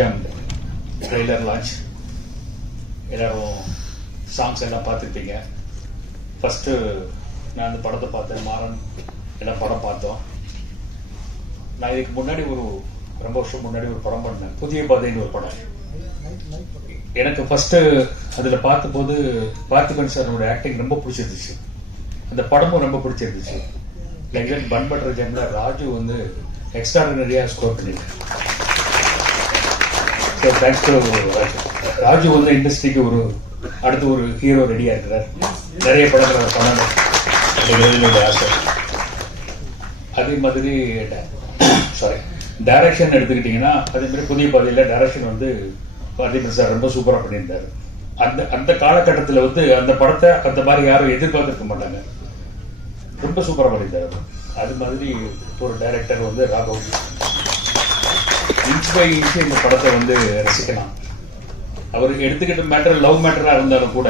பஞ்சம் trailer launch எல்லாரும் songs எல்லாம் பார்த்துருப்பீங்க ஃபஸ்ட்டு நான் அந்த படத்தை பார்த்தேன். மாறன் எல்லாம் படம் பார்த்தோம். நான் இதுக்கு முன்னாடி ஒரு ரொம்ப வருஷம் முன்னாடி ஒரு படம் பண்ணேன். புதிய பாதைன்னு ஒரு படம். எனக்கு ஃபஸ்ட்டு அதில் பார்த்தபோது பார்த்திபன் சாரோட ஆக்டிங் ரொம்ப பிடிச்சிருந்துச்சு. அந்த படமும் ரொம்ப பிடிச்சிருந்துச்சு. லைக் தட் பன் பட்டர் ஜெம்ல ராஜு வந்து எக்ஸ்ட்ராடினரியா ஸ்கோர் பண்ணியிருக்கேன் ராஜு ராஜு வந்து இண்டஸ்ட்ரிக்கு ஒரு அடுத்து ஒரு ஹீரோ ரெடியா இருக்கிறார் நிறைய படங்கள் அவர் பண்ணணும். அப்படிங்கிறது ஆசை. அதே மாதிரி சாரி டைரக்ஷன் எடுத்துக்கிட்டிங்கன்னா அதே மாதிரி புதிய பாதையில் டைரக்ஷன் வந்து பார்த்திபன் சார் ரொம்ப சூப்பராக பண்ணியிருந்தாரு. அந்த அந்த காலகட்டத்தில் வந்து அந்த படத்தை அந்த மாதிரி யாரும் எதிர்பார்த்திருக்க மாட்டாங்க. ரொம்ப சூப்பராக பண்ணியிருந்தாரு அது மாதிரி ஒரு டைரக்டர் வந்து ராகவ். இன்ச் இந்த படத்தை வந்து ரசிக்கலாம். அவர் எடுத்துக்கிட்ட மேட்டர் லவ் மேட்டராக இருந்தாலும் கூட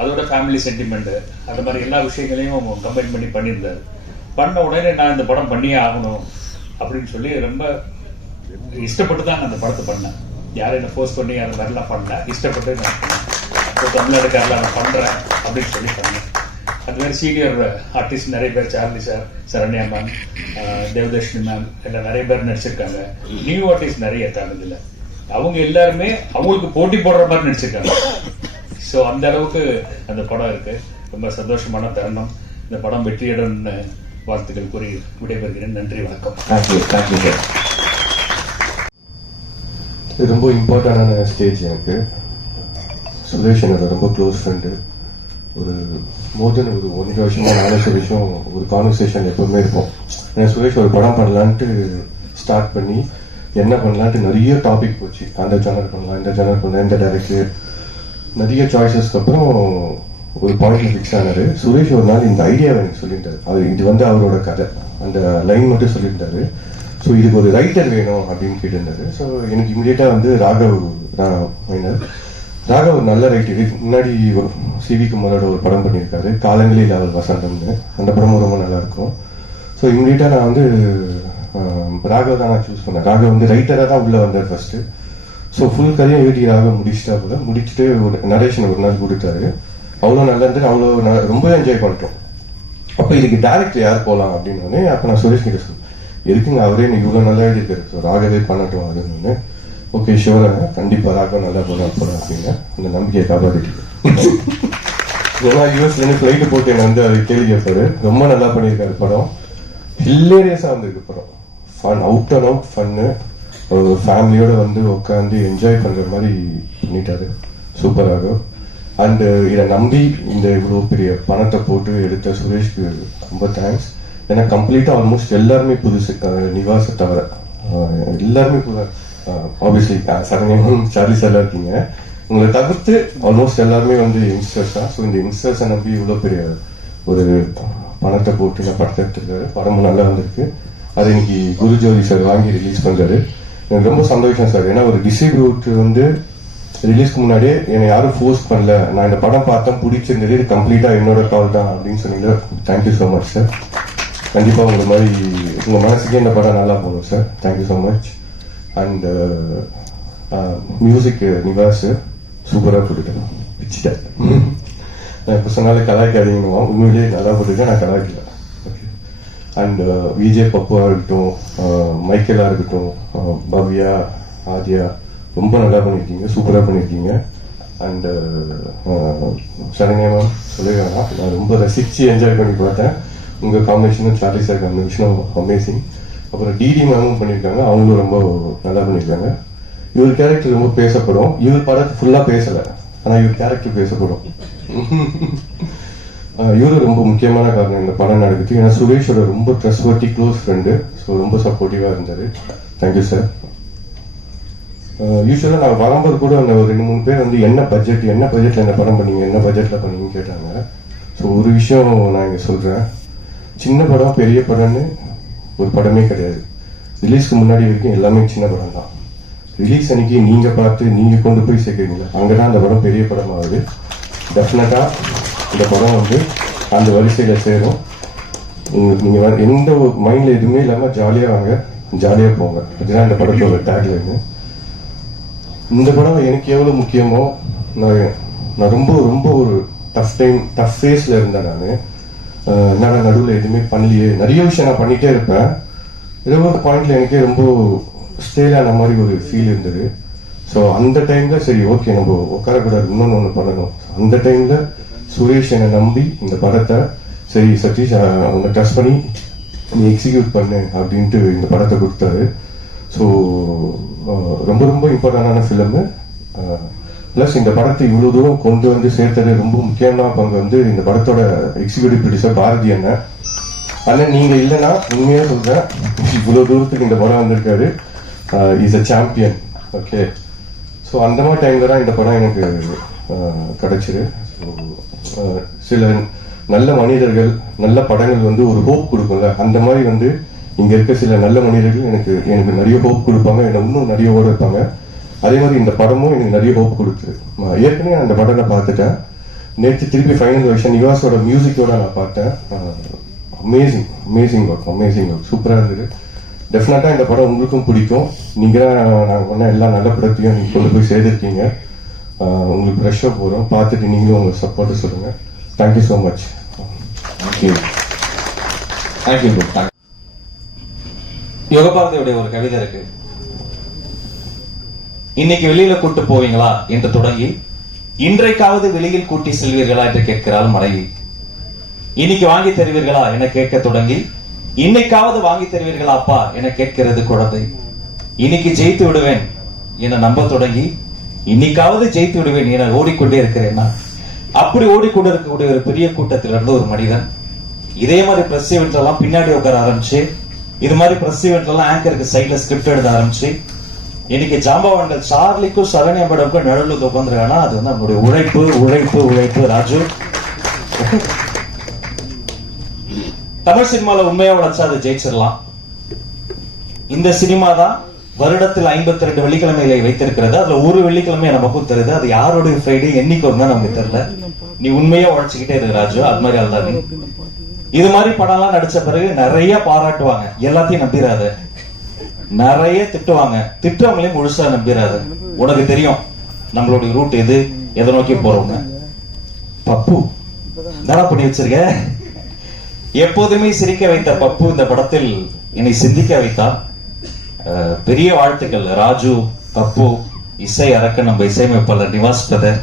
அதோட ஃபேமிலி சென்டிமெண்ட் அந்த மாதிரி எல்லா விஷயங்களையும் கம்பைன் பண்ணி பண்ணியிருந்தாரு. பண்ண உடனே நான் இந்த படம் பண்ணியே ஆகணும் அப்படின்னு சொல்லி ரொம்ப இஷ்டப்பட்டு தான் நான் அந்த படத்தை பண்ணேன். யாரும் என்ன ஃபோர்ஸ் பண்ணி அந்த மாதிரிலாம் பண்ணல. இஷ்டப்பட்டு நான் பண்ணேன். தமிழ்நாடுக்காரில் நான் பண்ணுறேன் அப்படின்னு சொல்லி பண்ணேன். அது மாதிரி சீனியர் ஆர்டிஸ்ட் நிறைய பேர் Charlie sir Saranya ma'am Devadarshini ma'am எல்லாம் நிறைய பேர் நடிச்சிருக்காங்க. நியூ ஆர்டிஸ்ட் நிறைய இதுல அவங்க எல்லாருமே அவங்களுக்கு போட்டி போடுற மாதிரி நடிச்சிருக்காங்க. ஸோ அந்த அளவுக்கு அந்த படம் இருக்கு. ரொம்ப சந்தோஷமான தருணம். இந்த படம் வெற்றியுடன் வாழ்த்துக்கள் கூறி விடைபெறுகிறேன். நன்றி வணக்கம். ரொம்ப இம்பார்ட்டண்டான ஸ்டேஜ் எனக்கு. சுரேஷ் என்னோட ரொம்ப க்ளோஸ் ஃப்ரெண்டு ஒரு மோர் தென் ஒரு ஒன்றரை வருஷமோ நாலு வருஷம் ஒரு கான்வர்சேஷன் எப்பவுமே இருக்கும் ஏன்னா சுரேஷ் ஒரு படம் பண்ணலான்ட்டு ஸ்டார்ட் பண்ணி என்ன பண்ணலான்ட்டு நிறைய டாபிக் போச்சு. அந்த ஜேனர் பண்ணலாம் இந்த ஜேனர் பண்ணலாம் இந்த டேரக்டர் நிறைய சாய்ஸஸ்க்கு அப்புறம் ஒரு பாயிண்ட்ல ஃபிக்ஸ் ஆனாரு. சுரேஷ் ஒரு நாள் இந்த ஐடியாவை எனக்கு சொல்லியிருந்தாரு. அவர் இது வந்து அவரோட கதை. அந்த லைன் மட்டும் சொல்லியிருந்தாரு. ஸோ இதுக்கு ஒரு ரைட்டர் வேணும் அப்படின்னு கேட்டிருந்தாரு. ஸோ எனக்கு இமீடியட்டா வந்து ராகவ் மைனர் ராகவ் ஒரு நல்ல ரைட்டர் இதுக்கு முன்னாடி ஒரு வி குமாரோட ஒரு படம் பண்ணியிருக்காரு. காலங்களில் அவர் வசந்தம்னு. அந்த படமும் ரொம்ப நல்லா இருக்கும். ஸோ இமீடியட்டா நான் வந்து ராகவ் தான் நான் சூஸ் பண்ணேன். ராகவ் வந்து ரைட்டராக தான் உள்ளே வந்தார் ஃபர்ஸ்ட் ஸோ ஃபுல் கதையும் எழுதி ராகவ் முடிச்சிட்டா கூட முடிச்சுட்டு ஒரு நரேஷன் ஒரு நாள் கொடுத்தாரு. அவ்வளோ நல்லா இருந்து அவ்வளோ ந- ரொம்ப என்ஜாய் பண்ணிட்டோம். அப்போ இதுக்கு டேரக்டர் யார் போகலாம் அப்படின்னு அப்போ நான் சுரேஷ் கிட்ட சொன்னேன். எதுக்குங்க அவரே இவ்வளோ நல்லா எழுதியிருக்காரு. ஸோ ராகவே பண்ணட்டும் அதுன்னு ஓகே ஷுவராக கண்டிப்பாக நல்லா போகலாம் போகிறேன் அப்படின்னு அந்த நம்பிக்கையை காப்பாற்றிட்டு ஏன்னா யூஎஸ்லேருந்து ஃப்ளைட்டு போட்டு என்னை வந்து அவர் கேள்வி கேட்பாரு. ரொம்ப நல்லா பண்ணியிருக்காரு படம். ஹில்லேரியஸாக வந்திருக்கு படம். ஃபன் அவுட் அண்ட் அவுட் ஃபன்னு ஒரு ஃபேமிலியோடு வந்து உட்காந்து என்ஜாய் பண்ணுற மாதிரி பண்ணிட்டாரு. சூப்பராக அண்டு இதை நம்பி இந்த இவ்வளோ பெரிய பணத்தை போட்டு எடுத்த சுரேஷ்க்கு ரொம்ப தேங்க்ஸ் ஏன்னா கம்ப்ளீட்டாக ஆல்மோஸ்ட் எல்லாருமே புதுசு. நிவாசை தவிர. எல்லாருமே புது ஆப்வியஸ்லி சரண்யம் சார்லி சார்லாம் இருக்கீங்க உங்களை தவிர்த்து ஆல்மோஸ்ட் எல்லாருமே வந்து யங்ஸ்டர்ஸ் தான். ஸோ இந்த யங்ஸ்டர்ஸை நம்பி இவ்வளோ பெரிய ஒரு பணத்தை போட்டு நான் படத்தை எடுத்துருக்காரு. படமும் நல்லா வந்திருக்கு. அது இன்னைக்கு குருஜோதி சார் வாங்கி ரிலீஸ் பண்ணுறாரு எனக்கு ரொம்ப சந்தோஷம் சார். ஏன்னா ஒரு டிஸ்ட்ரிபியூட்டர் வந்து ரிலீஸ்க்கு முன்னாடியே என்னை யாரும் ஃபோர்ஸ் பண்ணல. நான் இந்த படம் பார்த்தேன் பிடிச்சிருந்தது. இது கம்ப்ளீட்டாக என்னோட கால் தான் அப்படின்னு சொன்னீங்க. தேங்க்யூ ஸோ மச் சார் கண்டிப்பாக உங்க மாதிரி உங்கள் மனசுக்கே இந்த படம் நல்லா போகும் sir thank you so much and music Nivas சூப்பராக போட்டுட்டேன். பிச்சுட்டேன். நான் இப்போ சொன்னாலே கலாய்க்காதீங்கன்னு உண்மையிலேயே நல்லா போட்டுருக்கேன் நான் கலாய்க்கல. ஓகே அண்ட் விஜய் பப்புவா இருக்கட்டும் uh, மைக்கேலாக மைக்கேலா இருக்கட்டும் uh, பவ்யா ஆதியா ரொம்ப நல்லா பண்ணியிருக்கீங்க சூப்பராக பண்ணியிருக்கீங்க. அண்ட் சரண்யா மேம் சொல்லவே நான் ரொம்ப ரசித்து என்ஜாய் பண்ணி பார்த்தேன். உங்கள் காம்பினேஷனும் சார்லி சார் காம்பினேஷனும் அமேசிங் அப்புறம் டிடி மேமும் பண்ணியிருக்காங்க. அவங்களும் ரொம்ப நல்லா பண்ணியிருக்காங்க. இவர் கேரக்டர் ரொம்ப பேசப்படும். இவர் படத்தை ஃபுல்லாக பேசலை. ஆனால் இவர் கேரக்டர் பேசப்படும். ஆஹ் இவரு ரொம்ப முக்கியமான காரணம் இந்த படம் நடக்குது. ஏன்னா சுரேஷோட ரொம்ப ட்ரஸ்ட்வர்த்தி க்ளோஸ் ஃப்ரெண்டு ஸோ ரொம்ப சப்போர்ட்டிவாக இருந்தார். தேங்க்யூ சார் யூஸ்வலாக நான் வரும்போது கூட அந்த ஒரு ரெண்டு மூணு பேர் வந்து என்ன பட்ஜெட் என்ன பட்ஜெட்டில் என்ன படம் பண்ணீங்க? என்ன பட்ஜெட்டில் பண்ணீங்கன்னு கேட்டாங்க. ஸோ ஒரு விஷயம் நான் இங்கே சொல்கிறேன் சின்ன படம் பெரிய படம்னு ஒரு படமே கிடையாது. ரிலீஸ்க்கு முன்னாடி வரைக்கும் எல்லாமே சின்ன படம் தான் ரிலீஸ் அன்னைக்கு நீங்கள் பார்த்து நீங்கள் கொண்டு போய் சேர்க்குறீங்களா அங்கே தான் அந்த படம் பெரிய படமாகுது. டெஃபினட்டா இந்த படம் வந்து அந்த வரிசையில சேரும். உங்களுக்கு நீங்க வந்து எந்த ஒரு மைண்ட்ல எதுவுமே இல்லாம ஜாலியா வாங்க ஜாலியா போங்க. அதுதான் இந்த படத்தோட டேக்லைன் இந்த படம் எனக்கு எவ்வளவு முக்கியமோ நான் நான் ரொம்ப ரொம்ப ஒரு டஃப் டைம் டஃப் ஃபேஸ்ல இருந்தேன் நான். என்னடா நடுவில் எதுவுமே பண்ணலையே. நிறைய விஷயம் நான் பண்ணிட்டே இருப்பேன். ஏதோ ஒரு பாயிண்ட்ல எனக்கே ரொம்ப ஸ்டேல் ஆன மாதிரி ஒரு ஃபீல் இருந்தது. ஸோ அந்த டைம்ல சரி ஓகே நம்ம உட்காரக்கூடாது. இன்னொன்று ஒன்று பண்ணணும். அந்த டைம்ல சுரேஷ் என்னை நம்பி இந்த படத்தை சரி சதீஷ் அவங்க ட்ரஸ்ட் பண்ணி நீ எக்ஸிக்யூட் பண்ணு அப்படின்ட்டு இந்த படத்தை கொடுத்தாரு. ஸோ ரொம்ப ரொம்ப இம்பார்ட்டண்டான ஃபிலிமு ப்ளஸ் இந்த படத்தை இவ்வளோ தூரம் கொண்டு வந்து சேர்த்தது ரொம்ப முக்கியமான பங்கு வந்து இந்த படத்தோட எக்ஸிக்யூட்டிவ் ப்ரொடியூசர் பாரதி அண்ணன். அண்ணன் நீங்க இல்லைன்னா உண்மையா சொல்றேன் இவ்வளவு தூரத்துக்கு இந்த படம் வந்திருக்காரு. Is a champion okay so அந்த மாதிரி டைம்ல தான் இந்த படம் எனக்கு uh, ஆஹ், ஸோ uh, சில நல்ல மனிதர்கள் நல்ல படங்கள் வந்து ஒரு ஹோப் கொடுக்கும்ல. அந்த மாதிரி வந்து இங்க இருக்க சில நல்ல மனிதர்கள் எனக்கு எனக்கு நிறைய ஹோப் கொடுப்பாங்க. என்னை இன்னும் நிறைய ஓட வைப்பாங்க. அதே மாதிரி இந்த படமும் எனக்கு நிறைய ஹோப் கொடுத்துரு நான் ஏற்கனவே அந்த படத்தை பார்த்துட்டேன். நேற்று திருப்பி ஃபைனல் வெர்ஷன் யுவாஸோட மியூசிக்கோட நான் பார்த்தேன். Amazing amazing work amazing work சூப்பராக இருந்தது. டெஃபினட்டாக இந்த படம் உங்களுக்கும் பிடிக்கும். நீங்கள் நாங்கள் பண்ண எல்லா நல்ல படத்தையும் நீங்கள் கொண்டு போய் சேர்த்துருக்கீங்க. உங்களுக்கு ஃப்ரெஷ்ஷாக போகிறோம் பார்த்துட்டு நீங்களும் உங்கள் சப்போர்ட்டை சொல்லுங்கள் thank you so much thank you thank you thank யோகபாரதியுடைய ஒரு கவிதை இருக்குது இன்னைக்கு வெளியில கூட்டு போவீங்களா என்று தொடங்கி இன்றைக்காவது வெளியில் கூட்டி செல்வீர்களா என்று கேட்கிறாள் மனைவி. இன்னைக்கு வாங்கி தருவீர்களா என கேட்க தொடங்கி இன்னைக்காவது வாங்கி தருவீர்களா அப்பா என கேட்கிறது குழந்தை. இன்னைக்கு ஜெயித்து விடுவேன் என நம்ப தொடங்கி இன்னைக்காவது ஜெயித்து விடுவேன் என ஓடிக்கொண்டே இருக்கிறேன் நான். அப்படி ஓடிக்கொண்டு இருக்கக்கூடிய ஒரு பெரிய கூட்டத்தில் இருந்து ஒரு மனிதன் இதே மாதிரி பிரஸ் ஈவெண்ட் எல்லாம் பின்னாடி உட்கார ஆரம்பிச்சு இது மாதிரி பிரஸ் ஈவெண்ட் எல்லாம் ஆங்கருக்கு சைட்ல ஸ்கிரிப்ட் எழுத ஆரம்பிச்சு இன்னைக்கு ஜாம்பவான்கள் சார்லிக்கும் சரண்யா மேடம்க்கும் நடுவில் உட்காந்துருக்கானா அது வந்து நம்மளுடைய உழைப்பு உழைப்பு உழைப்பு ராஜு. தமிழ் சினிமாவில் உண்மையா உழைச்சா அது ஜெயிச்சிடலாம். இந்த சினிமா தான் வருடத்தில் 52 ரெண்டு வெள்ளிக்கிழமையில வைத்திருக்கிறது. அதுல ஒரு வெள்ளிக்கிழமை நமக்கும் தெரியுது அது யாருடைய ஃப்ரைடே என்னைக்கு வரும்னா நமக்கு தெரியல. நீ உண்மையா உழைச்சிக்கிட்டே இரு ராஜு. அது மாதிரி அல்ல நீ. இது மாதிரி படம்லாம் நடிச்ச பிறகு நிறைய பாராட்டுவாங்க. எல்லாத்தையும் நம்பிடாத. நிறைய திட்டுவாங்க. திட்டுறவங்களையும் முழுசா நம்பிடாது உனக்கு தெரியும். நம்மளுடைய ரூட் எது? எதை நோக்கி போறோம்னு. பப்பு. என்னடா பண்ணி வச்சிருக்க? எப்போதுமே சிரிக்க வைத்த பப்பு இந்த படத்தில் என்னை சிந்திக்க வைத்தார். பெரிய வாழ்த்துக்கள். ராஜு பப்பு இசை அரக்கன் நம்ம இசையமைப்பாளர் Nivas brother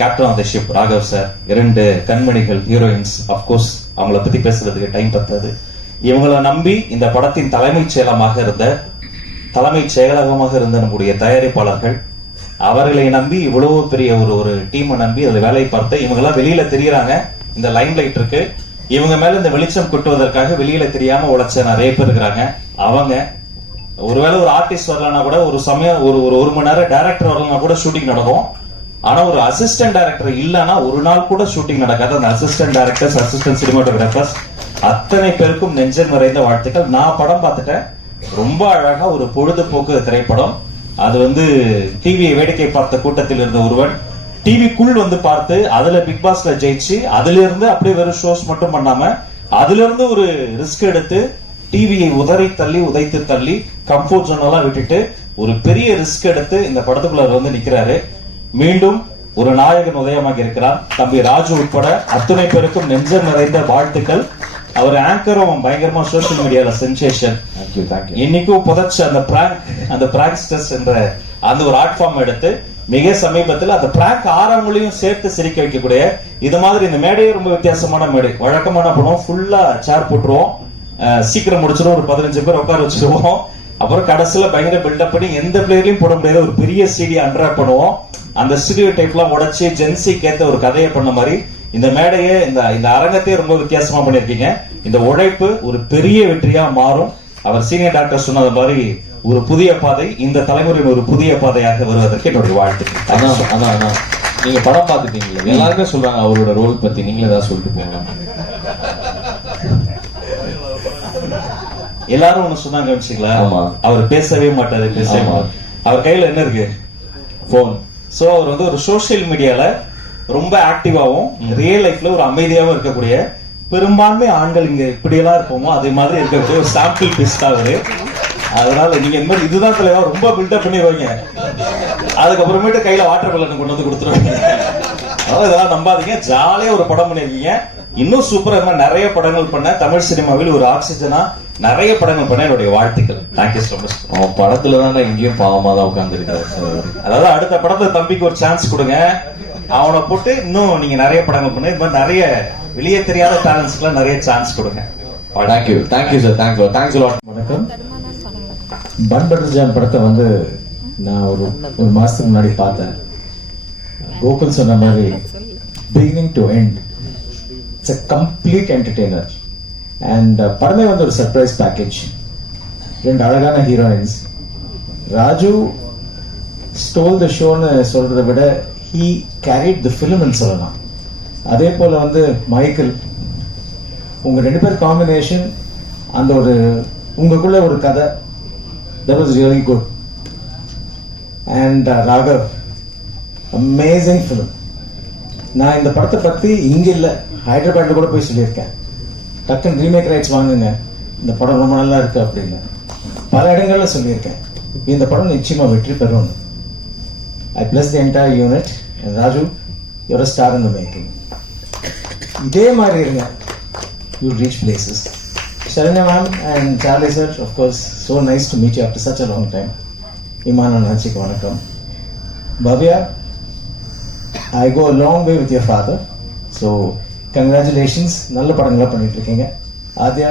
captain of the ship Raghav sir இரண்டு கண்மணிகள் ஹீரோயின்ஸ் அப்கோர்ஸ் அவங்கள பத்தி பேசுறதுக்கு டைம் பத்தாது. இவங்களை நம்பி இந்த படத்தின் தலைமைச் செயலமாக இருந்த தலைமைச் செயலகமாக இருந்த நம்முடைய தயாரிப்பாளர்கள் அவர்களை நம்பி இவ்வளவு பெரிய ஒரு ஒரு டீமை நம்பி அதில் வேலையை பார்த்து இவங்க எல்லாம் வெளியில தெரியறாங்க. இந்த லைன் லைட் இருக்கு. இவங்க மேல இந்த வெளிச்சம் கொட்டுவதற்காக வெளியில தெரியாம உழைச்ச நிறைய பேர் இருக்கிறாங்க. அவங்க ஒருவேளை ஒரு ஆர்டிஸ்ட் வரலன்னா கூட ஒரு சமயம் ஒரு ஒரு ஒரு மணி நேரம் டேரக்டர் வரலன்னா கூட ஷூட்டிங் நடக்கும். ஆனா ஒரு அசிஸ்டன்ட் டேரக்டர் இல்லனா ஒரு நாள் கூட ஷூட்டிங் நடக்காது. அந்த அசிஸ்டன்ட் டேரக்டர்ஸ் அசிஸ்டன்ட் சினிமாட்டோகிராஃபர்ஸ் அத்தனை பேருக்கும் நெஞ்சம் நிறைந்த வாழ்த்துக்கள். நான் படம் பார்த்துட்டேன். ரொம்ப அழகா ஒரு பொழுதுபோக்கு திரைப்படம். அது வந்து டிவியை வேடிக்கை பார்த்த கூட்டத்தில் இருந்த ஒருவன். டிவிக்குள் வந்து பார்த்து அதுல பிக் பாஸ்ல ஜெயிச்சு அதுல இருந்து அப்படியே வெறும் ஷோஸ் மட்டும் பண்ணாம அதுல இருந்து ஒரு ரிஸ்க் எடுத்து டிவியை உதறி தள்ளி உதைத்து தள்ளி கம்ஃபோர்ட் ஜோன் விட்டுட்டு ஒரு பெரிய ரிஸ்க் எடுத்து இந்த படத்துக்குள்ள வந்து நிக்கிறாரு. மீண்டும் ஒரு நாயகன் உதயமாக இருக்கிறார் தம்பி ராஜு உட்பட அத்துணை பேருக்கும் நெஞ்சம் நிறைந்த வாழ்த்துக்கள். அவர் ஆங்கரும் பயங்கரமா சோசியல் மீடியால சென்சேஷன் இன்னைக்கும் புதைச்ச அந்த பிராங்க் அந்த பிராங்க்ஸ்டர்ஸ் என்ற அந்த ஒரு ஆர்ட் ஃபார்ம் எடுத்து மிக சமீபத்தில் அந்த பிராங்க் ஆறவங்களையும் சேர்த்து சிரிக்க வைக்கக்கூடிய இது மாதிரி இந்த மேடையே ரொம்ப வித்தியாசமான மேடை. வழக்கமான படம் ஃபுல்லா சேர் போட்டுருவோம். சீக்கிரம் முடிச்சிடும் ஒரு பதினஞ்சு பேர் உட்கார வச்சிருவோம். அப்புறம் கடைசியில பயங்கர பில்டப் பண்ணி எந்த பிளேயர்லயும் போட முடியாத ஒரு பெரிய சிடி அன்ராப் பண்ணுவோம். அந்த ஸ்டுடியோ டைப்லாம் உடைச்சு ஜென்சிக்கு ஏத்த ஒரு கதையை பண்ண மாதிரி இந்த மேடையே இந்த இந்த அரங்கத்தையே ரொம்ப வித்தியாசமா பண்ணிருக்கீங்க இந்த உழைப்பு ஒரு பெரிய வெற்றியா மாறும். அவர் சீனியர் டாக்டர் சொன்னது மாதிரி ஒரு புதிய பாதை இந்த தலைமுறையின் ஒரு புதிய பாதையாக வருவதற்கு என்னுடைய வாழ்த்துக்கள் அதான் அதான் அதான். நீங்க படம் பார்த்துட்டீங்களா எல்லாருமே சொல்றாங்க அவரோட ரோல் பத்தி. நீங்களே ஏதாவது சொல்லிட்டு போங்க எல்லாரும் ஒண்ணு சொன்னாங்க வச்சுங்களா. அவர் பேசவே மாட்டாரு பேசவே. மாட்டாரு. அவர் கையில என்ன இருக்கு? போன் சோ அவர் வந்து ஒரு சோஷியல் மீடியால ரொம்ப ஆக்டிவாவும் ரியல் லைஃப்ல ஒரு அமைதியாவும் இருக்கக்கூடிய பெரும்பான்மை ஆண்கள் இங்க இப்படியெல்லாம் இருப்போமோ அதே மாதிரி இருக்கக்கூடிய ஒரு சாம்பிள் தான் அவரு அதனால நீங்க இந்த மாதிரி இதுதான் தலைவா ரொம்ப பில்டப் பண்ணிடுவாங்க அதுக்கப்புறமேட்டு கையில வாட்டர் பலன் கொண்டு வந்து கொடுத்துருவாங்க. அதனால இதெல்லாம் நம்பாதீங்க. ஜாலியா ஒரு படம் பண்ணிருக்கீங்க. இன்னும் சூப்பரா மாதிரி நிறைய படங்கள் பண்ண தமிழ் சினிமாவில் ஒரு ஆக்சிஜனா நிறைய படங்கள் பண்ண என்னுடைய வாழ்த்துக்கள். தேங்க்யூ so மச் அவன் படத்துல தான் இங்கேயும் பாவமா தான் உட்காந்துருக்காரு அதாவது அடுத்த படத்துல தம்பிக்கு ஒரு சான்ஸ் கொடுங்க. அவனை போட்டு இன்னும் நீங்க நிறைய படங்கள் பண்ணு. இது மாதிரி நிறைய வெளியே தெரியாத டேலண்ட்ஸ்க்குலாம் நிறைய சான்ஸ் கொடுங்க. Thank you thank you sir thank you thanks lot வணக்கம். பன் பட்டர் ஜாம் படத்தை வந்து நான் ஒரு ஒரு மாசத்துக்கு முன்னாடி பார்த்தேன். கோகுல் சொன்ன மாதிரி beginning to end it's a complete entertainer and படமே வந்து ஒரு சர்ப்ரைஸ் பேக்கேஜ் ரெண்டு அழகான ஹீரோயின்ஸ் ராஜு ஸ்டோல் த ஷோன்னு சொல்றதை விட ஹீ கேரிட் த ஃபிலிம்னு சொல்லலாம். அதே போல வந்து மைக்கேல் உங்க ரெண்டு பேர் காம்பினேஷன் அந்த ஒரு உங்களுக்குள்ள ஒரு கதை. That was really good and Raghav amazing film நான் இந்த படத்தை பற்றி இங்கே இல்லை ஹைதராபாத்ல கூட போய் சொல்லியிருக்கேன். டக்குன்னு ரீமேக் ரைட்ஸ் வாங்குங்க. இந்த படம் ரொம்ப நல்லா இருக்கு அப்படின்னு. பல இடங்களில் சொல்லியிருக்கேன். இந்த படம் நிச்சயமாக வெற்றி பெறும் I bless the entire unit Raju your star in the making இதே மாதிரி இருங்க you reach places Saranya ma'am and Charlie sir of course so nice to meet you after such a long time இமான நச்சிக்கு வணக்கம் Bhavya I go long way with your father so congratulations நல்ல படங்களாக பண்ணிட்டு இருக்கீங்க Aadhya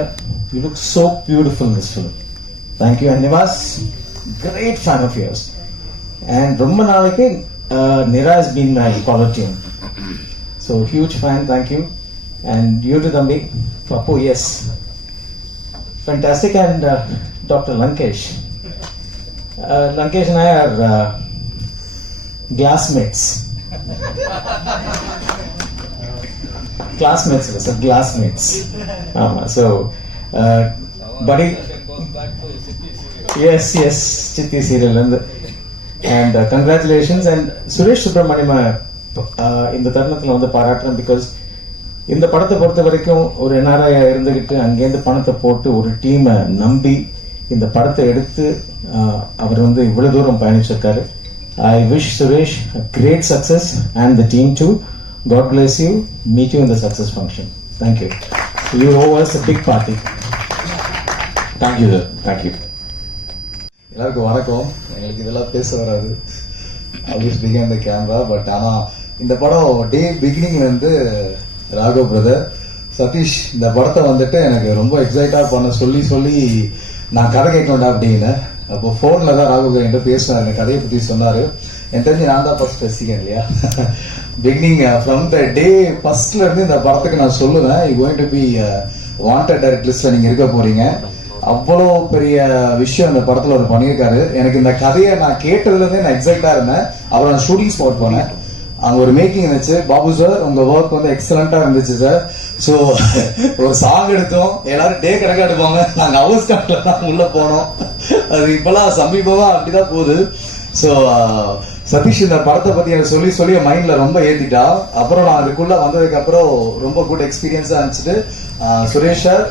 you look so beautiful miss film thank you and Nivas great fan of yours and ரொம்ப நாளைக்கு நிராஸ் been my caller So, huge fan. Thank you. And you to Thambi. Papu, yes. Fantastic. And uh, Dr. Lankesh. Uh, Lankesh and I are uh, glassmates. classmates, sir, classmates. Um, so, uh, buddy. Yes, yes, Chitti serial. And, and uh, congratulations. And Suresh Subramaniam uh, இந்த தருணத்தில் வந்து பாராட்டுறேன் because இந்த படத்தை பொறுத்த வரைக்கும் ஒரு NRI இருந்துகிட்டு அங்கேருந்து பணத்தை போட்டு ஒரு டீமை நம்பி இந்த படத்தை எடுத்து அவர் வந்து இவ்வளவு தூரம் பயணிச்சிருக்காரு. I wish Suresh great success and the team to God bless you meet you இந்த success function thank you you overs big party thank you sir thank you எல்லாருக்கும் வணக்கம். எங்களுக்கு இதெல்லாம் பேச வராது. I wish began the camera but ஆனால் இந்த படம் டே பிகினிங் வந்து ராகவ் பிரதர் சதீஷ் இந்த படத்தை வந்துட்டு எனக்கு ரொம்ப எக்ஸைட்டாக பண்ண சொல்லி சொல்லி நான் கதை கேட்கணும்டா அப்படின்னு. அப்போ ஃபோனில் தான் ராகவ் என்கிட்ட பேசினாரு. எனக்கு கதையை பற்றி சொன்னார். என் தெரிஞ்சு நான் தான் ஃபர்ஸ்ட் ரசிகன் இல்லையா? பிகினிங் ஃப்ரம் த டே ஃபர்ஸ்ட்லேருந்து இந்த படத்துக்கு நான் சொல்லுவேன். You going to be wanted direct லிஸ்ட்டில் நீங்கள் இருக்க போகிறீங்க அவ்வளோ பெரிய விஷயம் இந்த படத்தில் அவர் பண்ணியிருக்காரு. எனக்கு இந்த கதையை நான் கேட்டதுலேருந்தே நான் எக்ஸைட்டாக இருந்தேன். அப்புறம் நான் ஷூட்டிங் ஸ்பாட் போனேன். அங்க ஒரு மேக்கிங் இருந்துச்சு. பாபு சார் உங்க ஒர்க் வந்து எக்ஸலண்டா இருந்துச்சு சார் ஸோ ஒரு சாங் எடுத்தோம். எல்லாரும் டே கணக்கா எடுப்பாங்க நாங்க ஹவுஸ் கணக்கில் தான் உள்ள போனோம். அது இப்பெல்லாம் சமீபமா அப்படிதான் போகுது. ஸோ சதீஷ் இந்த படத்தை பத்தி எனக்கு சொல்லி சொல்லி என் மைண்ட்ல ரொம்ப ஏத்திட்டா. அப்புறம் நான் அதுக்குள்ள வந்ததுக்கு அப்புறம் ரொம்ப குட் எக்ஸ்பீரியன்ஸா இருந்துச்சுட்டு சுரேஷ் சார்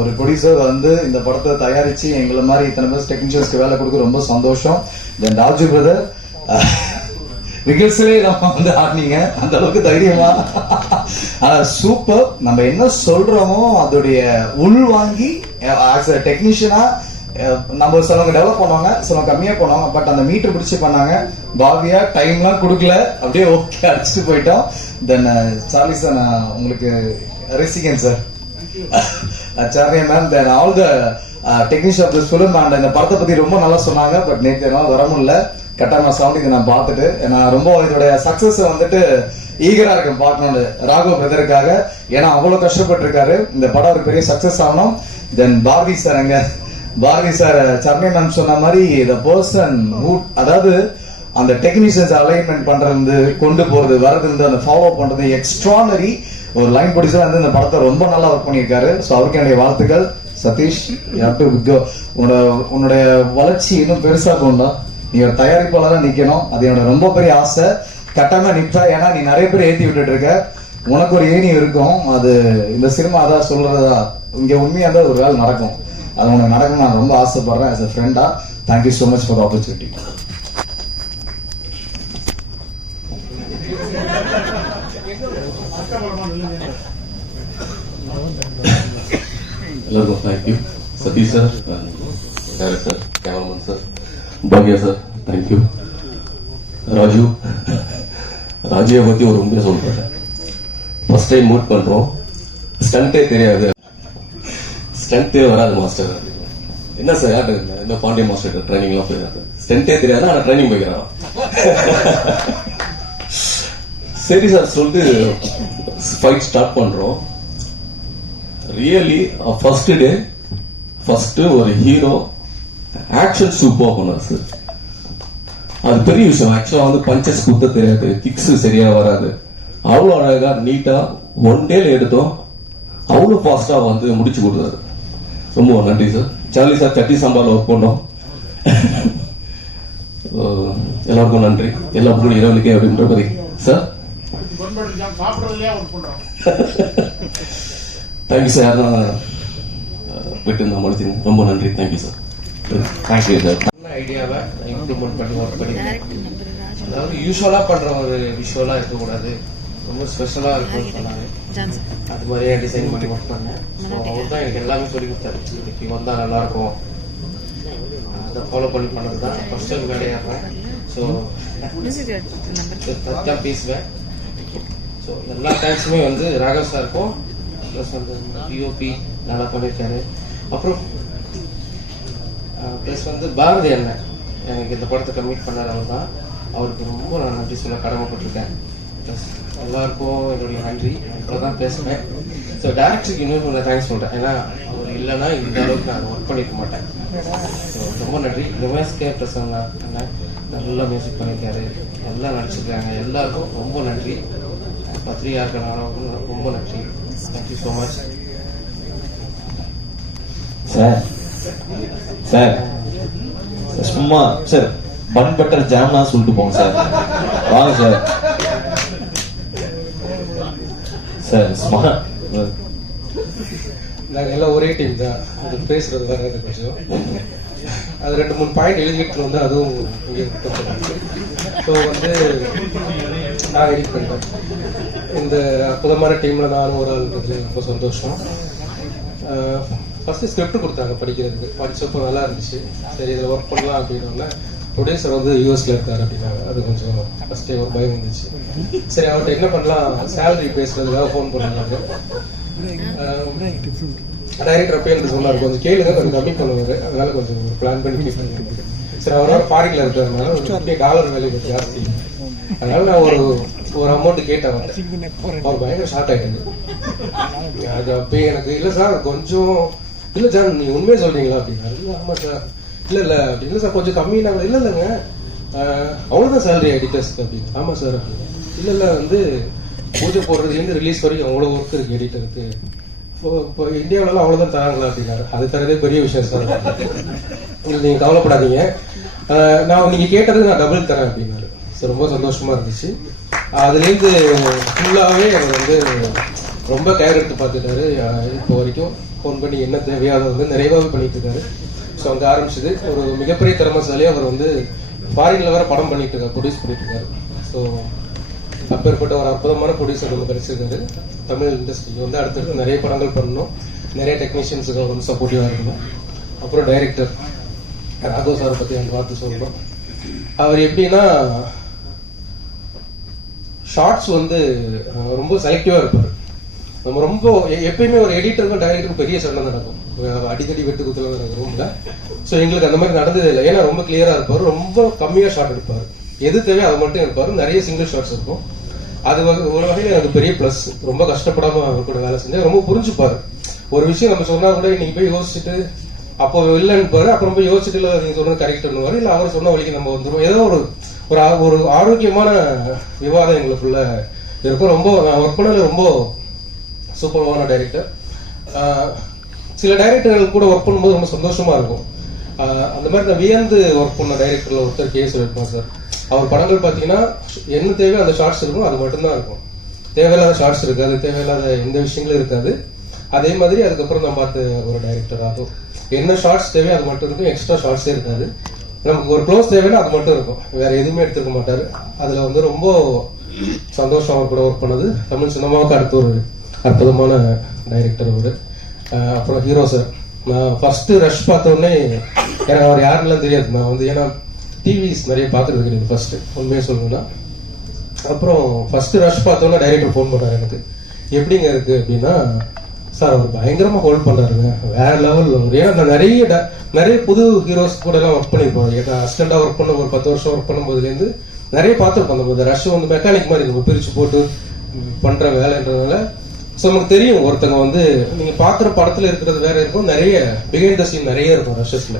ஒரு ப்ரொடியூசர் வந்து இந்த படத்தை தயாரிச்சு எங்களை மாதிரி இத்தனை பேர் டெக்னீஷியன்ஸ்க்கு வேலை கொடுக்க ரொம்ப சந்தோஷம். தென் ராஜு பிரதர் ரிகர்சலே நம்ம வந்து ஆடினீங்க. அந்த அளவுக்கு தைரியமா? சூப்பர் நம்ம என்ன சொல்றோமோ அதோடைய உள் வாங்கி ஆஸ் அ டெக்னீஷியனா நம்ம சிலவங்க டெவலப் பண்ணுவாங்க சிலவங்க கம்மியா பண்ணுவாங்க பட் அந்த மீட்டர் பிடிச்சு பண்ணாங்க. பாவியா டைம்லாம் கொடுக்கல. அப்படியே ஓகே அடிச்சுட்டு போயிட்டோம். தென் சார்லி சார் நான் உங்களுக்கு ரசிகன் sir. Charlie ma'am then all the technician of this film and இந்த படத்தை பத்தி ரொம்ப நல்லா சொன்னாங்க பட் நேற்று என்னால் வர முடியல. கட்டாம சவுண்ட் இதை நான் பார்த்துட்டு நான் ரொம்ப இதோடைய சக்சஸ் வந்துட்டு ஈகரா இருக்கேன் பார்க்கணும்னு. ராகவ் பிரதருக்காக ஏன்னா அவ்வளவு கஷ்டப்பட்டிருக்காரு. இந்த படம் ஒரு பெரிய சக்சஸ் ஆகணும். தென் பாரதி சார் அங்க. பாரதி சார் சர்மே மேம் சொன்ன மாதிரி த பர்சன் அதாவது அந்த டெக்னீஷியன்ஸ் அலைன்மெண்ட் பண்றது கொண்டு போறது வர்றது வந்து அந்த ஃபாலோ பண்றது எக்ஸ்ட்ரானரி ஒரு லைன் பிடிச்சா வந்து இந்த படத்தை ரொம்ப நல்லா ஒர்க் பண்ணியிருக்காரு. ஸோ அவருக்கு என்னுடைய வாழ்த்துக்கள். சதீஷ் you டு உன்னோட உன்னுடைய வளர்ச்சி இன்னும் பெருசா கொண்டா நீ ஒரு தயாரிப்பாளராக நிற்கணும் அது என்னோட ரொம்ப பெரிய ஆசை. கட்டமாக நிப்ப. ஏன்னா நீ நிறைய பேர் ஏற்றி விட்டுட்டு இருக்க. உனக்கு ஒரு ஏணி இருக்கும். அது இந்த சினிமா அதான் சொல்றதா. இங்கே உண்மையாக இருந்தால் ஒரு வேலை நடக்கும். அது உனக்கு நடக்கும் நான் ரொம்ப ஆசைப்படுறேன் ஆஸ் அ ஃப்ரெண்டாக thank you so much for opportunity எல்லாருக்கும் thank you Satish sir director cameraman sir Bhagya sir thank you Raju ராஜுவை பற்றி ஒரு உண்மையை சொல்கிறேன் ஃபர்ஸ்ட் டைம் மூட் பண்ணுறோம் ஸ்டண்ட்டே தெரியாது. ஸ்டண்ட்டே வராது மாஸ்டர் என்ன சார் யார்ட்டு இந்த பாண்டிய மாஸ்டர் ட்ரைனிங்லாம் போயிருக்காரு ஸ்டண்ட்டே தெரியாது ஆனால் ட்ரைனிங் போய்க்கிறான். சரி சார் சொல்லிட்டு ஃபைட் ஸ்டார்ட் பண்ணுறோம் ரியலி ஃபர்ஸ்ட் டே ஃபர்ஸ்ட் ஒரு ஹீரோ ஆக்ஷன் சூப்பராக பண்ணார் சார் அது பெரிய விஷயம். ஆக்சுவலாக வந்து பஞ்சஸ் குத்த தெரியாது கிக்ஸ் சரியாக வராது. அவ்வளோ அழகாக நீட்டாக ஒன் டேல எடுத்தோம். அவ்வளோ ஃபாஸ்ட்டாக வந்து முடிச்சு கொடுத்தாரு. ரொம்ப நன்றி சார் சார்லி சார் சட்டி சாம்பாரில் ஒர்க் பண்ணோம். எல்லாருக்கும் நன்றி. எல்லா புகழும் இரவலுக்கே அப்படின்ற மாதிரி சார் தேங்க்யூ சார் யாரும் விட்டு இருந்தா மனுஷன் ரொம்ப நன்றி. Thank you sir thank you sir ஐடியாவை இம்ப்ளிமெண்ட் பண்ணி ஒர்க் பண்ணிருக்கேன் அதாவது யூஸ்வலா பண்ற ஒரு விஷுவலா இருக்கக்கூடாது. ரொம்ப ஸ்பெஷலா இருக்கும்னு சொன்னாங்க. அது மாதிரியே டிசைன் பண்ணி ஒர்க் பண்ணேன். ஸோ அவர் தான் எனக்கு எல்லாமே சொல்லி கொடுத்தாரு. இன்னைக்கு வந்தா நல்லா இருக்கும் அதை ஃபாலோ பண்ணி பண்ணது தான் ஃபர்ஸ்ட் டைம் ஸோ தான் பேசுவேன். ஸோ எல்லா தேங்க்ஸுமே வந்து ராகவ் சாருக்கும் ப்ளஸ் வந்து பிஓபி நல்லா பண்ணியிருக்காரு அப்புறம் ப்ளஸ் வந்து பாரதி அண்ணன். எனக்கு இந்த படத்தை கம்மிட் பண்ணார் அவர் தான். அவருக்கு ரொம்ப நான் நன்றி சொல்ல கடமைப்பட்டிருக்கேன். ப்ளஸ் எல்லாருக்கும் என்னுடைய நன்றி. இவ்வளோ தான் பேசுவேன். ஸோ டேரக்டருக்கு இன்னொரு கொஞ்சம் தேங்க்ஸ் சொல்கிறேன் ஏன்னா அவர் இல்லைன்னா இந்த அளவுக்கு நான் ஒர்க் பண்ணியிருக்க மாட்டேன். ஸோ ரொம்ப நன்றி. ரமேஷ்கே பிரசன் அண்ணன். நல்லா மியூசிக் பண்ணியிருக்காரு எல்லாம் நடிச்சிருக்காங்க. எல்லாருக்கும் ரொம்ப நன்றி. பத்திரிகா இருக்கிற ரொம்ப நன்றி. Thank you so much sir sir சும்மா சார் பன் பட்டர் ஜாம்னா சொல்லிட்டு போங்க சார். வாங்க சார். சார் சும்மா. நாங்கள் எல்லாம் ஒரே டீம் தான். அது பேசுறது வராது கொஞ்சம். அது ரெண்டு மூணு பாயிண்ட் எழுதிட்டு வந்து அதுவும் இங்கே ஸோ வந்து நான் எடிட் பண்ணிட்டேன் இந்த அற்புதமான டீமில் நானும் ஒரு ஆள் ரொம்ப சந்தோஷம். ஃபர்ஸ்ட் ஸ்கிரிப்ட் கொடுத்தாங்க படிக்கிறதுக்கு. படிச்சப்போ நல்லா இருந்துச்சு. சரி இதில் ஒர்க் பண்ணலாம் அப்படின்னோடனே ப்ரொடியூசர் வந்து யூஎஸ்ல இருக்காரு அப்படின்னாங்க. அது கொஞ்சம் ஃபர்ஸ்டே ஒரு பயம் இருந்துச்சு சரி அவர்கிட்ட என்ன பண்ணலாம்? சேலரி பேசுறதுக்காக ஃபோன் பண்ணாங்க. டைரக்டர் அப்பயே எனக்கு சொன்னார் கொஞ்சம் கேளுங்க கொஞ்சம் கம்மி பண்ணுவாரு. அதனால கொஞ்சம் பிளான் பண்ணி சரி அவரால் ஃபாரின்ல இருக்கிறதுனால ஒரு டாலர் வேல்யூ கொஞ்சம் ஜாஸ்தி. அதனால நான் ஒரு ஒரு அமௌண்ட் கேட்டேன். அவர் பயங்கர ஷார்ட் ஆயிட்டாரு. அது அப்பயே எனக்கு இல்ல சார் கொஞ்சம் இல்லை சார் நீங்கள் உண்மையை சொல்கிறீங்களா அப்படின்னா. இல்லை ஆமாம் சார் இல்லை இல்லை அப்படின்னு சார் கொஞ்சம் கம்மினாங்க இல்லை இல்லைங்க. அவ்வளோதான் சேலரி எடிட்டர்ஸ்க்கு அப்படின்னு. ஆமாம் சார் அப்படின்னு. இல்லை இல்லை வந்து பூஜை போடுறதுலேருந்து ரிலீஸ் வரைக்கும் அவ்வளோ ஒர்க் இருக்குது எடிட்டருக்கு இப்போ இப்போ இந்தியாவிலலாம் அவ்வளோதான் தராங்களா அப்படின்னாரு அது தரதே பெரிய விஷயம் சார் இல்லை நீங்கள் கவலைப்படாதீங்க. நான் நீங்கள் கேட்டதுக்கு நான் டபுள் தரேன் அப்படின்னாரு. ஸோ ரொம்ப சந்தோஷமாக இருந்துச்சு. அதுலேருந்து ஃபுல்லாகவே அவர் வந்து ரொம்ப கேர் எடுத்து பார்த்துட்டாரு. இப்போ வரைக்கும் ஃபோன் பண்ணி என்ன தேவையோ அதை வந்து நிறைவாகவே பண்ணிட்டு இருக்காரு. ஸோ அங்கே ஆரம்பிச்சது ஒரு மிகப்பெரிய திறமைசாலி அவர் வந்து ஃபாரின்ல வேற படம் பண்ணிட்டு இருக்காரு ப்ரொடியூஸ் பண்ணிட்டு இருக்காரு. ஸோ அப்பேற்பட்ட ஒரு அற்புதமான ப்ரொடியூசர் வந்து கிடைச்சிருக்காரு. தமிழ் இண்டஸ்ட்ரிக்கு வந்து அடுத்தடுத்து நிறைய படங்கள் பண்ணணும். நிறைய டெக்னீஷியன்ஸுக்கு வந்து சப்போர்ட்டிவாக இருக்கணும். அப்புறம் டைரக்டர் ராகவ் சாரை பற்றி அந்த வார்த்தை சொல்லணும். அவர் எப்படின்னா ஷார்ட்ஸ் வந்து ரொம்ப செலக்டிவாக இருப்பார். நம்ம ரொம்ப எப்பயுமே ஒரு எடிட்டருக்கும் டைரக்டருக்கும் பெரிய சண்டை நடக்கும். அடிக்கடி வெட்டு குத்துல நடக்கும் ரூம்ல ஸோ எங்களுக்கு அந்த மாதிரி நடந்ததே இல்லை. ஏன்னா ரொம்ப கிளியரா இருப்பார். ரொம்ப கம்மியாக ஷார்ட் எடுப்பார். எது தேவையோ அதை மட்டும் எடுப்பாரு. நிறைய சிங்கிள் ஷார்ட்ஸ் இருக்கும். அது வகை- ஒரு வகையில் எனக்கு பெரிய ப்ளஸ் ரொம்ப கஷ்டப்படாம அவர் கூட வேலை செஞ்சேன் ரொம்ப புரிஞ்சுப்பாரு. ஒரு விஷயம் நம்ம சொன்னா கூட நீங்க போய் யோசிச்சுட்டு அப்போ இல்லைன்னு பாரு அப்புறம் போய் யோசிச்சுட்டு இல்ல நீங்க சொன்னது கரெக்ட்னுவாரு இல்ல அவர் சொன்ன வழிக்கு நம்ம வந்துருவோம். ஏதோ ஒரு ஒரு ஒரு ஆரோக்கியமான விவாதம் எங்களுக்குள்ள இருக்கும். ரொம்ப நான் ஒர்க் பண்ணல ரொம்ப சூப்பர்வான டைரக்டர் சில டைரக்டர்கள் கூட ஒர்க் பண்ணும்போது ரொம்ப சந்தோஷமா இருக்கும். அந்த மாதிரி நான் வியந்து ஒர்க் பண்ண டைரக்டர்ல ஒருத்தர் கேஸ் இருப்பான் சார். அவர் படங்கள் பார்த்தீங்கன்னா என்ன தேவையோ அந்த ஷார்ட்ஸ் இருக்கும் அது மட்டும்தான் இருக்கும். தேவையில்லாத ஷார்ட்ஸ் இருக்காது தேவையில்லாத எந்த விஷயங்களும் இருக்காது. அதே மாதிரி அதுக்கப்புறம் நான் பார்த்த ஒரு டைரக்டர் ஆகும். என்ன ஷார்ட்ஸ் தேவையோ அது மட்டும் இருக்கும் எக்ஸ்ட்ரா ஷார்ட்ஸே இருக்காது. நமக்கு ஒரு க்ளோஸ் தேவைன்னா அது மட்டும் இருக்கும். வேற எதுவுமே எடுத்துக்க மாட்டாரு. அதுல வந்து ரொம்ப சந்தோஷம் அவர் கூட ஒர்க் பண்ணது. தமிழ் சினிமாவுக்கு அடுத்த ஒரு அற்புதமான டைரக்டர் அவர். அப்புறம் ஹீரோ சார் நான் ஃபர்ஸ்ட் ரஷ் பார்த்தோடனே எனக்கு அவர் யாருன்னெலாம் தெரியாது. நான் வந்து ஏன்னா டிவிஸ் நிறைய பார்த்துருக்கேன் கிடையாது ஃபர்ஸ்ட் உண்மையாக சொல்லணும்னா. அப்புறம் ஃபர்ஸ்ட் ரஷ் பார்த்தோன்னே டைரக்டர் ஃபோன் பண்ணார் எனக்கு. எப்படிங்க இருக்கு அப்படின்னா சார் அவர் பயங்கரமாக ஹோல்ட் பண்ணாருங்க வேற லெவலில் ஏன்னா நான் நிறைய ட- நிறைய புது ஹீரோஸ் கூட எல்லாம் ஒர்க் பண்ணியிருப்போம் ஏன்னா அசிஸ்டண்டாக ஒர்க் பண்ண ஒரு பத்து வருஷம் ஒர்க் பண்ணும்போதுலேருந்து நிறைய பார்த்துருப்போம். அந்த ரஷ் வந்து மெக்கானிக் மாதிரி இருக்கும் பிரித்து போட்டு பண்ணுற வேலைன்றதுனால ஸோ நமக்கு தெரியும் ஒருத்தங்க வந்து நீங்க பாக்குற படத்துல இருக்கிறது வேற இருக்கும். நிறைய பிகைண்ட் த சீன் நிறைய இருக்கும் ரஷஸ்ல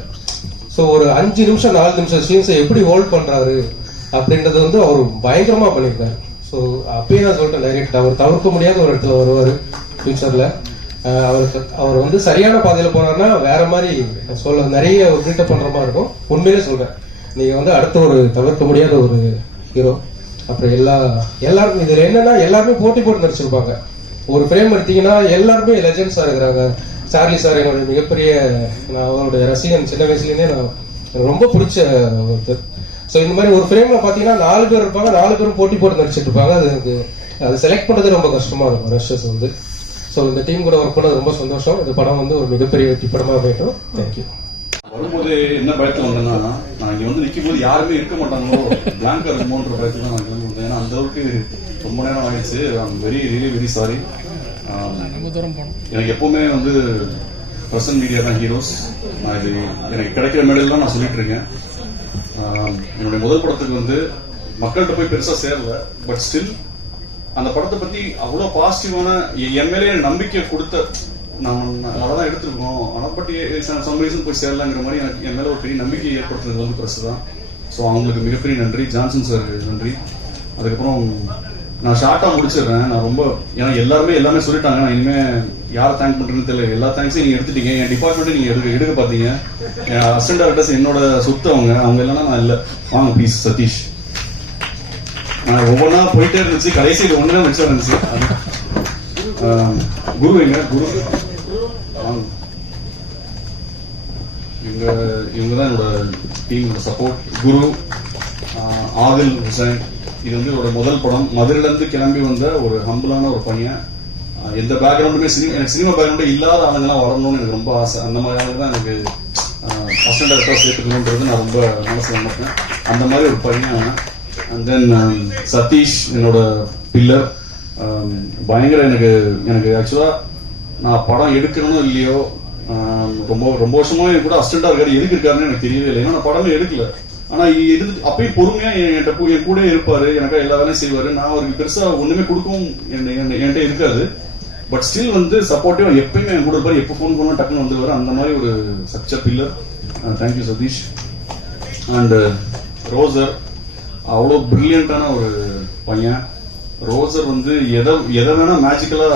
ஸோ ஒரு அஞ்சு நிமிஷம் நாலு நிமிஷம் சீன்ஸை எப்படி ஹோல்ட் பண்றாரு அப்படின்றது வந்து அவர் பயங்கரமா பண்ணியிருக்காரு. ஸோ அப்பயே நான் சொல்லிட்டேன் டைரக்ட் அவர் தவிர்க்க முடியாத ஒரு இடத்துல வருவார் ஃபியூச்சர்ல அவருக்கு அவர் வந்து சரியான பாதையில போனார்னா வேற மாதிரி சொல்ல நிறைய ஒரு பில்டப் பண்ற மாதிரி இருக்கும். உண்மையிலே சொல்றேன். நீங்க வந்து அடுத்த ஒரு தவிர்க்க முடியாத ஒரு ஹீரோ அப்புறம் எல்லா எல்லாரும் இதுல என்னன்னா எல்லாருமே போட்டி போட்டு நடிச்சிருப்பாங்க. ஒரு ஃப்ரேம் எடுத்தீங்கன்னா எல்லாருமே லெஜண்ட்ஸாக இருக்கிறாங்க. சார்லி சார் என்னுடைய மிகப்பெரிய நான் அவருடைய ரசிகன் சின்ன வயசுலேருந்தே நான் ரொம்ப பிடிச்ச ஒருத்தர். ஸோ இந்த மாதிரி ஒரு ஃப்ரேமில் பார்த்தீங்கன்னா நாலு பேர் இருப்பாங்க நாலு பேரும் போட்டி போட்டு நடிச்சிட்டு இருப்பாங்க. அது எனக்கு அது செலக்ட் பண்ணுறது ரொம்ப கஷ்டமாக இருக்கும் ரஷஸ் வந்து. ஸோ இந்த டீம் கூட ஒர்க் பண்ணது ரொம்ப சந்தோஷம். இந்த படம் வந்து ஒரு மிகப்பெரிய வெற்றி படமாக போயிட்டோம் தேங்க்யூ வரும்போது என்ன பயத்தில் வந்தேன்னா நான் இங்கே வந்து நிற்கும் போது யாருமே இருக்க மாட்டாங்களோ பிளாங்கா இருக்குமோன்ற பயத்தில் நான் கிளம்பி வந்தேன். ஏன்னா அந்த அளவுக்கு ரொம்ப நேரம் ஆயிடுச்சு. வெரி ரியலி வெரி சாரி எனக்கு எப்பவுமே வந்து பிரசன்ட் மீடியா தான் ஹீரோஸ் நான் இது எனக்கு கிடைக்கிற மேடையில் நான் சொல்லிட்டு இருக்கேன். ஆஹ் என்னுடைய முதல் படத்துக்கு வந்து மக்கள்கிட்ட போய் பெருசா சேரல. பட் ஸ்டில் அந்த படத்தை பத்தி அவ்வளவு பாசிட்டிவான என் மேலே நம்பிக்கை கொடுத்த நான் நல்லா தான் எடுத்திருக்கோம். ஆனா பட் சம் ரீசன் போய் சேரலாங்கிற மாதிரி எனக்கு என் மேல ஒரு பெரிய நம்பிக்கை ஏற்படுத்துறது வந்து பிரஸ் தான். ஸோ அவங்களுக்கு மிகப்பெரிய நன்றி. ஜான்சன் சார் நன்றி. அதுக்கப்புறம் நான் ஷார்ட்டா முடிச்சிடுறேன். நான் ரொம்ப ஏன்னா எல்லாருமே எல்லாமே சொல்லிட்டாங்க. நான் இனிமே யாரை தேங்க் பண்றேன்னு தெரியல. எல்லா தேங்க்ஸையும் நீங்க எடுத்துட்டீங்க. என் டிபார்ட்மெண்ட் நீங்க எடுக்க எடுக்க பாத்தீங்க. என் அசிஸ்டன்ட் டேரக்டர்ஸ் என்னோட சொத்து அவங்க. அவங்க இல்லைன்னா நான் இல்லை. வாங்க ப்ளீஸ் சதீஷ். நான் ஒவ்வொன்றா போயிட்டே இருந்துச்சு. கடைசியில் ஒன்று தான் மிச்சம் இருந்துச்சு. குரு எங்க? குரு? வாங்க. இவங்க இவங்க தான் என்னோட டீமோட சப்போர்ட் குரு ஆதில் ஹுசைன். இது வந்து ஒரு முதல் படம். மதுரிலேருந்து கிளம்பி வந்த ஒரு ஹம்பிளான ஒரு பையன். எந்த பேக்ரவுண்டுமே சினிமா எனக்கு சினிமா பேக்ரவுண்டே இல்லாத ஆளுங்கெல்லாம் வரணும்னு எனக்கு ரொம்ப ஆசை. அந்த மாதிரி ஆளுங்க தான் எனக்கு அசிஸ்டன்ட் டேரக்டராக சேர்த்துக்கணுன்றது நான் ரொம்ப மனசில் நினைப்பேன். அந்த மாதிரி ஒரு பையன். அண்ட் தென் um, சதீஷ் என்னோட பில்லர் um, பயங்கர எனக்கு எனக்கு ஆக்சுவலாக நான் படம் எடுக்கணும் இல்லையோ ரொம்ப ரொம்ப வருஷமாக என் கூட அசிஸ்டண்டா இருக்காரு. எதுக்கு இருக்காருன்னு எனக்கு தெரியவே இல்லை. ஏன்னா நான் படமே எடுக்கல. ஆனா இ- இருந்து அப்பயும் பொறுமையா என்கிட்ட என் கூட இருப்பாரு எனக்கு எல்லா வேலையும் செய்வாரு. நான் அவருக்கு பெருசா ஒண்ணுமே கொடுக்கவும் என்கிட்ட இருக்காது. பட் ஸ்டில் வந்து சப்போர்ட்டிவா எப்பயுமே என் கூட இருப்பாரு. எப்போ ஃபோன் பண்ணா டக்குன்னு வந்துருவாரு. அந்த மாதிரி ஒரு such a pillar thank you Satish and roster அவ்வளோ பிரில்லியண்டான ஒரு பையன். ரோசர் வந்து எதை எதை வேணா மேஜிக்கலா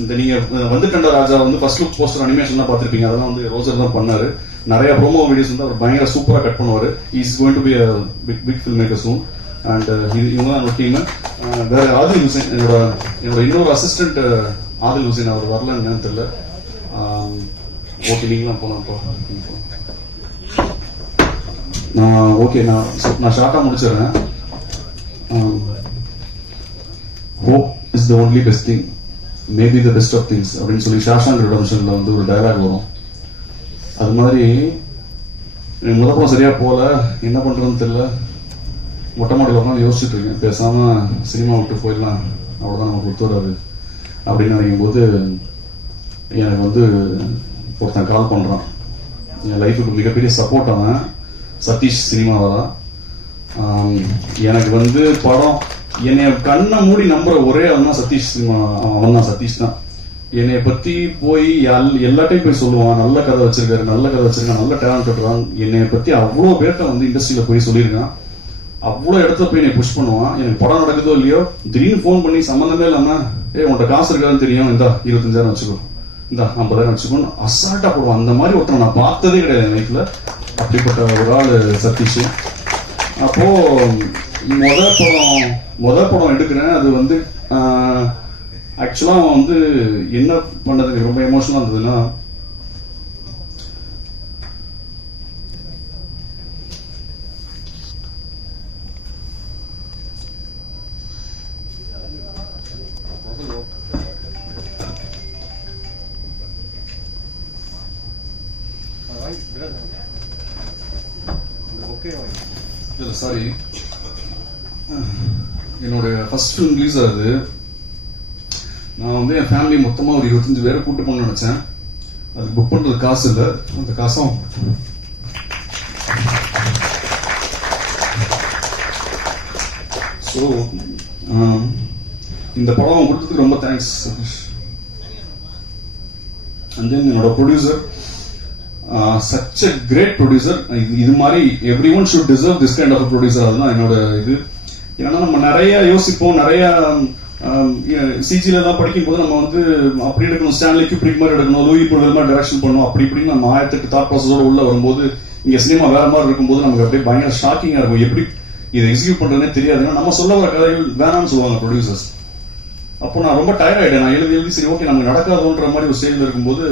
இந்த நீங்க வந்துட்டண்டா ராஜா வந்து ஃபர்ஸ்ட் லுக் போஸ்டர் அனிமேஷன்லாம் பார்த்துருப்பீங்க. அதெல்லாம் வந்து ரோசர் தான் பண்ணாரு. நிறைய ப்ரோமோ வீடியோஸ் வந்து அவர் பயங்கர சூப்பரா கட் பண்ணுவாரு. Is going to be big big film maker soon and இவங்க தான் என்னோட டீம் uh, வேற ஆதில் ஹுசைன் என்னோட என்னோட இன்னொரு அசிஸ்டன்ட் uh, ஆதில் ஹுசைன் அவர் வரலன்னு தெரியல. Um, ஓகே நீங்களாம் போலாம் போ. நான் ஓகே நான் நான் ஷார்ட்டாக முடிச்சிடுறேன். Hope is the only best thing maybe the best of things அப்படின்னு சொல்லி ஷாஷாங் ரிடம்ஷனில் வந்து ஒரு டைலாக் வரும். அது மாதிரி எனக்கு முதல் படம் சரியா போல என்ன பண்றதுன்னு தெரியல. மொட்டை மாடியில் உட்காந்து யோசிச்சுட்டு இருக்கேன். பேசாம சினிமா விட்டு போயிடலாம். அவ்வளோதான் நமக்கு ஒத்து வராது. அப்படின்னு நினைக்கும் போது எனக்கு வந்து ஒருத்தன் கால் பண்ணுறான் என் லைஃபுக்கு மிகப்பெரிய சப்போர்ட் அவன் சதீஷ் சினிமாவில் எனக்கு வந்து படம் என்னைய கண்ணை மூடி நம்புற ஒரே அவன் தான் சதீஷ் அவன் தான் சதீஷ் தான். என்னைய பத்தி போய் எல்லாத்தையும் எல்லாட்டையும் போய் சொல்லுவான் நல்ல கதை வச்சிருக்காரு நல்ல கதை வச்சிருக்கான் நல்ல டேலண்ட் இருக்கான் என்னைய பத்தி அவ்வளோ பேர்ட்ட வந்து இண்டஸ்ட்ரியில போய் சொல்லியிருக்கான். அவ்வளோ இடத்துல போய் என்னை புஷ் பண்ணுவான். எனக்கு படம் நடக்குதோ இல்லையோ திடீர்னு ஃபோன் பண்ணி சம்மந்தமே இல்லாம ஏ உன்கிட்ட காசு இருக்காதுன்னு தெரியும். இந்தா இருபத்தஞ்சாயிரம் வச்சுக்கோ. இந்தா ஐம்பதாயிரம் வச்சுக்கோன்னு அசால்ட்டா போடுவான். அந்த மாதிரி ஒருத்தன் நான் பார்த்ததே கிடையாது என் லைஃப்ல அப்படிப்பட்ட ஒரு ஆள் சதீஷ். அப்போ முத படம் முத படம் எடுக்கிறேன். அது வந்து ஆக்சுவலாக வந்து என்ன பண்ணதுக்கு ரொம்ப எமோஷனாக இருந்ததுன்னா இல்லை சாரி என்னோட ஃபர்ஸ்ட் ஃபிலிம் ரிலீஸ் ஆகுது நான் வந்து என் ஃபேமிலி மொத்தமாக ஒரு இருபத்தஞ்சு பேரை கூட்டு போகணும்னு நினச்சேன். அதுக்கு புக் பண்ணுறது காசு இல்லை. அந்த காசும் ஸோ இந்த படம் கொடுத்ததுக்கு ரொம்ப தேங்க்ஸ் சதீஷ். அண்ட் தென் என்னோட producer such a great producer இது மாதிரி every one should deserve this kind of producer அதுதான் என்னோட இது. ஏன்னா நம்ம நிறைய யோசிப்போம் நிறைய சிஜில தான் படிக்கும் போது நம்ம வந்து அப்படி எடுக்கணும் ஸ்டான்லி கிப்ரிக் மாதிரி எடுக்கணும் லூயி புடல் மாதிரி டைரக்ஷன் பண்ணணும் அப்படி இப்படின்னு நம்ம ஆயிரத்தெட்டு தாட் ப்ராசஸோட உள்ள வரும்போது இங்க சினிமா வேற மாதிரி இருக்கும்போது நமக்கு அப்படியே பயங்கர ஷாக்கிங்கா இருக்கும். எப்படி இதை எக்ஸிக்யூட் பண்றதுனே தெரியாதுன்னா நம்ம சொல்ல வர கதைகள் வேணாம்னு சொல்லுவாங்க ப்ரொடியூசர்ஸ் அப்போ நான் ரொம்ப டயர்ட் ஆயிட்டேன். நான் எழுதி எழுதி சரி ஓகே நமக்கு நடக்காதோன்ற மாதிரி ஒரு ஸ்டேஜ்ல இருக்கும்போது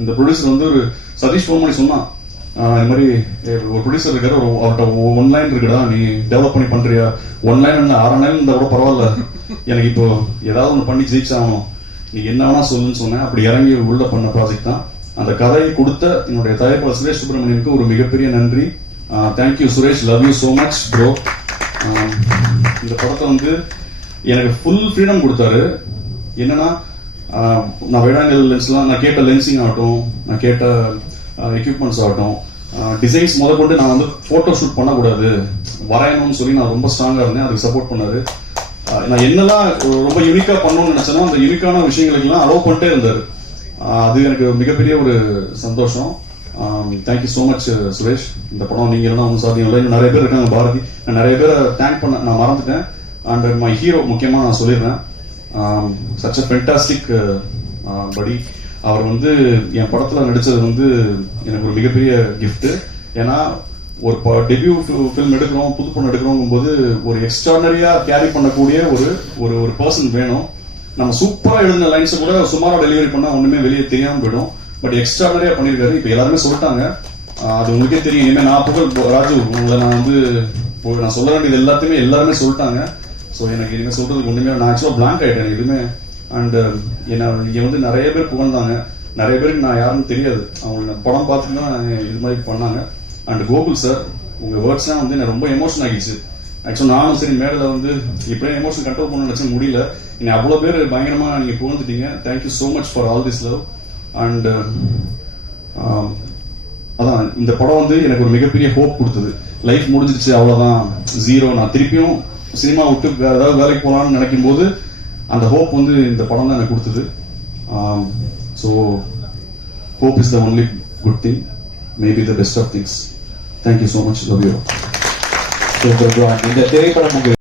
இந்த ப்ரொடியூசர் வந்து ஒரு சதீஷ் போமணி சொன்னான் இது இந்த மாதிரி ஒரு ப்ரொடியூசர் இருக்காரு ஒரு அவர்கிட்ட ஒன் லைன் இருக்குடா நீ டெவலப் பண்ணி பண்றியா? ஒன் லைன் என்ன அரை லைன் இருந்தால் கூட பரவாயில்ல. எனக்கு இப்போ ஏதாவது ஒன்று பண்ணி ஜெயிச்சாகணும் நீ என்ன வேணா சொல்லுன்னு சொன்னேன். அப்படி இறங்கி உள்ள பண்ண ப்ராஜெக்ட் தான். அந்த கதையை கொடுத்த என்னுடைய தயாரிப்பாளர் சுரேஷ் சுப்பிரமணியனுக்கு ஒரு மிகப்பெரிய நன்றி. Thank you Suresh. Love you so much bro இந்த படத்தை வந்து எனக்கு ஃபுல் ஃப்ரீடம் கொடுத்தாரு. என்னன்னா நான் வேடாங்கல் லென்ஸ்லாம் நான் கேட்ட லென்சிங் ஆகட்டும் நான் கேட்ட எக்யூப்மெண்ட்ஸ் ஆகட்டும் டிசைன்ஸ் முதற்கொண்டு நான் வந்து ஃபோட்டோ ஷூட் பண்ணக்கூடாது. வரையணும்னு சொல்லி நான் ரொம்ப ஸ்ட்ராங்காக இருந்தேன். அதுக்கு சப்போர்ட் பண்ணாரு. நான் என்னெல்லாம் ரொம்ப யூனிக்காக பண்ணணும்னு நினச்சேனோ அந்த யூனிக்கான விஷயங்களுக்கெல்லாம் அலோவ் பண்ணிட்டே இருந்தார். அது எனக்கு மிகப்பெரிய ஒரு சந்தோஷம். Thank you so much Suresh. இந்த படம் நீங்கள் இல்லைன்னா ஒன்றும் சாத்தியம் இல்லை. நிறைய பேர் இருக்காங்க பாரதி. நான் நிறைய பேரை தேங்க் பண்ண நான் மறந்துட்டேன். அண்ட் மை ஹீரோ முக்கியமாக நான் சொல்லிடுறேன். சச் அ ஃபென்டாஸ்டிக் படி அவர் வந்து என் படத்துல நடிச்சது வந்து எனக்கு ஒரு மிகப்பெரிய கிஃப்ட்டு ஏன்னா ஒரு டெபியூ ஃபிலிம் எடுக்கிறோம் புது படம் எடுக்கிறோம் போது ஒரு எக்ஸ்ட்ரானரியா கேரி பண்ணக்கூடிய ஒரு ஒரு ஒரு பர்சன் வேணும். நம்ம சூப்பரா எழுதின லைன்ஸ் கூட சுமாரா டெலிவரி பண்ணா ஒண்ணுமே வெளியே தெரியாம போயிடும். பட் எக்ஸ்ட்ரானரியா பண்ணிருக்காரு இப்ப எல்லாருமே சொல்லிட்டாங்க. அது உங்களுக்கே தெரியும். இனிமேல் நான் புகழ் ராஜு உங்களை நான் வந்து நான் சொல்ல வேண்டியது எல்லாத்தையுமே எல்லாருமே சொல்லிட்டாங்க. ஸோ எனக்கு இனிமே சொல்றதுக்கு ஒண்ணுமே நான் ஆக்சுவலா பிளாங்க் ஆயிட்டேன். எதுவுமே அண்ட் um, என்ன இங்க வந்து நிறைய பேர் புகழ்ந்தாங்க. நிறைய பேருக்கு நான் யாருன்னு தெரியாது. அவங்க படம் பார்த்துட்டு தான் இது மாதிரி பண்ணாங்க. அண்ட் கோகுல் சார் உங்க வேர்ட்ஸ்லாம் வந்து எனக்கு ரொம்ப எமோஷன் ஆகிடுச்சு ஆக்சுவலா நானும் சரி மேடல வந்து இப்படியே எமோஷன் கண்ட்ரோல் பண்ண நினைச்சேன் முடியல. நீங்க அவ்வளவு பேர் பயங்கரமா நீங்க புகழ்ந்துட்டீங்க. Thank you so much for all this love and அதான் இந்த படம் வந்து எனக்கு ஒரு மிகப்பெரிய ஹோப் கொடுத்தது. லைஃப் முடிஞ்சிருச்சு அவ்வளவுதான். ஜீரோ நான் திருப்பியும் சினிமா விட்டு வேற ஏதாவது வேலைக்கு போகலான்னு நினைக்கும் போது அந்த ஹோப் வந்து இந்த படம் தான் எனக்கு கொடுத்தது. So hope is the only good thing maybe the best of things thank you so much love you இந்த திரைப்படம் உங்க